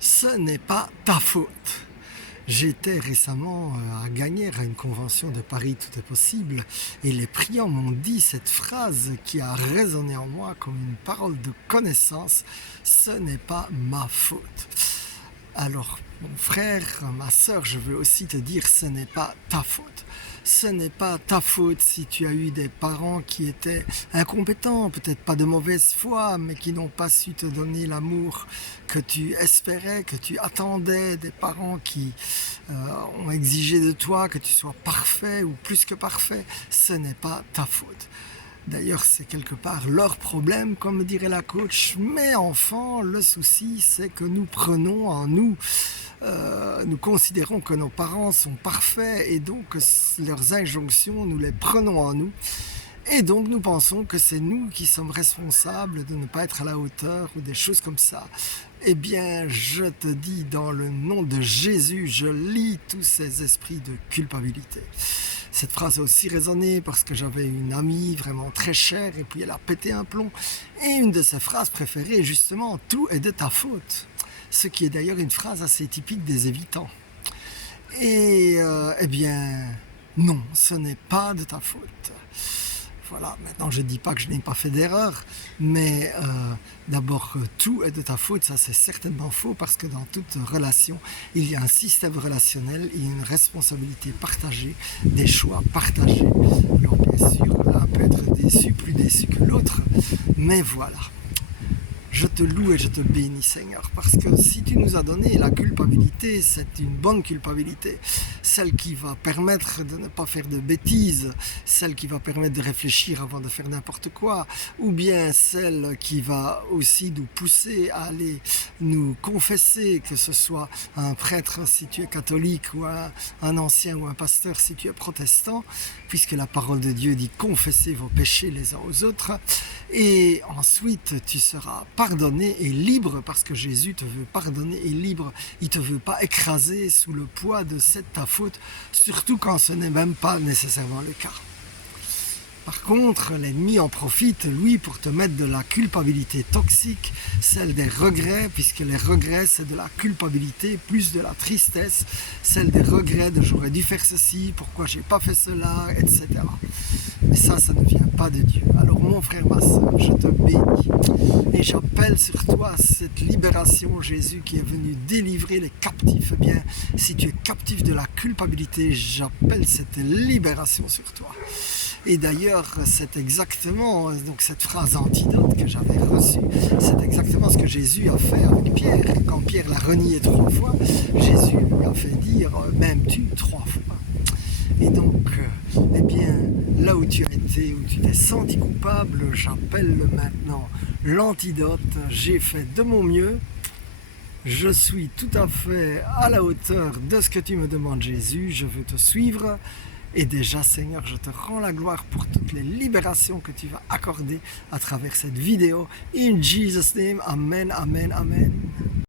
Ce n'est pas ta faute. J'étais récemment à Gagnères à une convention de Paris Tout est possible et les priants m'ont dit cette phrase qui a résonné en moi comme une parole de connaissance. Ce n'est pas ma faute. Alors, mon frère, ma sœur, je veux aussi te dire, ce n'est pas ta faute. Ce n'est pas ta faute si tu as eu des parents qui étaient incompétents, peut-être pas de mauvaise foi, mais qui n'ont pas su te donner l'amour que tu espérais, que tu attendais, des parents qui ont exigé de toi que tu sois parfait ou plus que parfait. Ce n'est pas ta faute. D'ailleurs, c'est quelque part leur problème, comme dirait la coach. Mais enfant, le souci, c'est que nous prenons en nous, nous considérons que nos parents sont parfaits et donc leurs injonctions, nous les prenons en nous. Et donc nous pensons que c'est nous qui sommes responsables de ne pas être à la hauteur ou des choses comme ça. Eh bien, je te dis, dans le nom de Jésus, je lis tous ces esprits de culpabilité. Cette phrase a aussi résonné parce que j'avais une amie vraiment très chère et puis elle a pété un plomb. Et une de ses phrases préférées est justement « tout est de ta faute ». Ce qui est d'ailleurs une phrase assez typique des évitants. Et eh bien, non, ce n'est pas de ta faute. Voilà, maintenant je ne dis pas que je n'ai pas fait d'erreur, mais d'abord tout est de ta faute, ça c'est certainement faux parce que dans toute relation, il y a un système relationnel, il y a une responsabilité partagée, des choix partagés. Alors bien sûr, l'un peut être déçu, plus déçu que l'autre, mais voilà. Je te loue et je te bénis, Seigneur, parce que si tu nous as donné la culpabilité, c'est une bonne culpabilité, celle qui va permettre de ne pas faire de bêtises, celle qui va permettre de réfléchir avant de faire n'importe quoi, ou bien celle qui va aussi nous pousser à aller nous confesser, que ce soit un prêtre si tu es catholique, ou un ancien ou un pasteur si tu es protestant, puisque la parole de Dieu dit « confessez vos péchés les uns aux autres », et ensuite tu seras pardonné et libre parce que Jésus te veut pardonner et libre. Il ne te veut pas écraser sous le poids de cette ta faute, surtout quand ce n'est même pas nécessairement le cas. Par contre, l'ennemi en profite, lui, pour te mettre de la culpabilité toxique, celle des regrets, puisque les regrets, c'est de la culpabilité, plus de la tristesse, celle des regrets de j'aurais dû faire ceci, pourquoi j'ai pas fait cela, etc. Mais ça ne vient pas de Dieu. Alors mon frère, ma soeur, je te bénis. Et j'appelle sur toi cette libération, Jésus, qui est venu délivrer les captifs. Eh bien, si tu es captif de la culpabilité, j'appelle cette libération sur toi. Et d'ailleurs, c'est exactement donc cette phrase antidote que j'avais reçue, c'est exactement ce que Jésus a fait avec Pierre. Quand Pierre l'a renié 3 fois, Jésus lui a fait dire « m'aimes-tu 3 fois ?» Et donc, eh bien, là où tu as été, où tu t'es senti coupable, j'appelle maintenant l'antidote. J'ai fait de mon mieux. Je suis tout à fait à la hauteur de ce que tu me demandes, Jésus. Je veux te suivre. Et déjà, Seigneur, je te rends la gloire pour toutes les libérations que tu vas accorder à travers cette vidéo. In Jesus' name, Amen, Amen, Amen.